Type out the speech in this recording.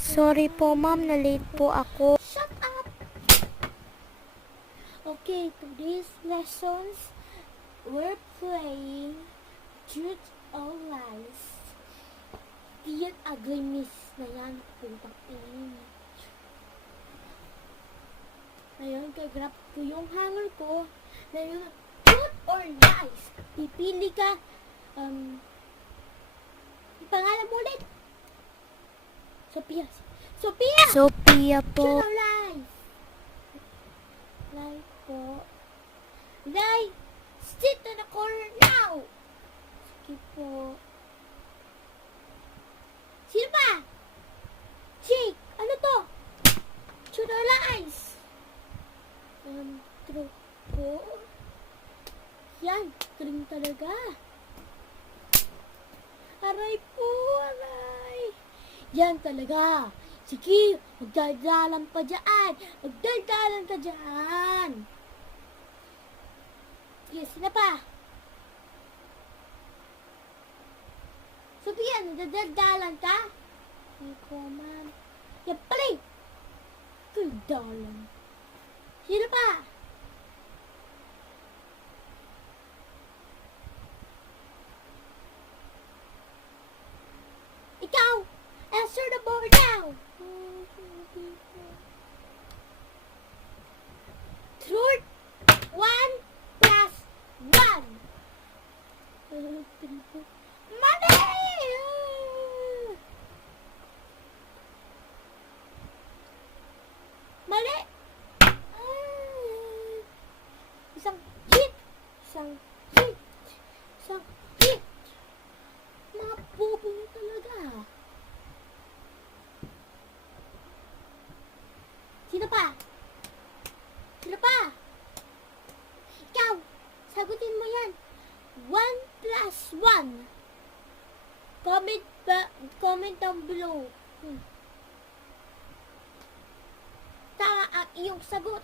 Sorry po ma'am, na-late po ako. Shut up! Okay, today's lessons, we're playing Truth or Lies. Di yan ugly miss na yan, putang ina. Ngayon, kagrab ko yung hanger ko na yung Truth or Lies. Pipili ka, pangalan mo ulit. Sophia. Sophia! Sophia po. Truth or Lies? Lie po. Lie! Sit to the corner now! Sige po. Sino ba? Jake! Ano to? Truth or Lies? Truth po. Yan, galing talaga. Aray po, aray. Yan talaga. Sige, magdadalan pa dyan. Magdadalan ka dyan. Sige, sino pa? Sophia, nagdadalan ka? Hindi ko, ma'am. Yan pala eh. Magdadalan. Sino pa? Ikaw! Answer the board now! Truth 1 plus 1. Mali! Mali! Isang hit! Isang hit! Isang hit! Mga bobo mo talaga. Sino pa? Sino pa? Ikaw! Sagutin mo yan. 1 plus 1. Comment down below. Tama ang iyong sagot.